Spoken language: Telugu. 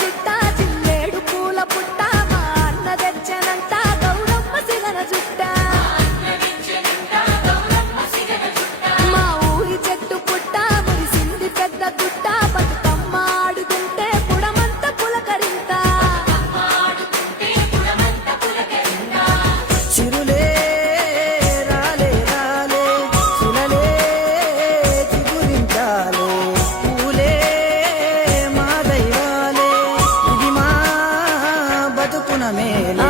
జిట్ట జిల్లేడు పూల పుట్ట మా అన్న తెచ్చనంట గౌరమ్మ సిగన జుట్ట మా ఊరి చెట్టు పుట్ట మురిసింది పెద్ద గుట్ట బతుకమ్మ ఆడుతుంటే పుడమంత పులకరింత చిరులే రాలే రాలే సులలే చిగురించాలే పూలే మా దైవాలే ఇది మా బతుకున మేలు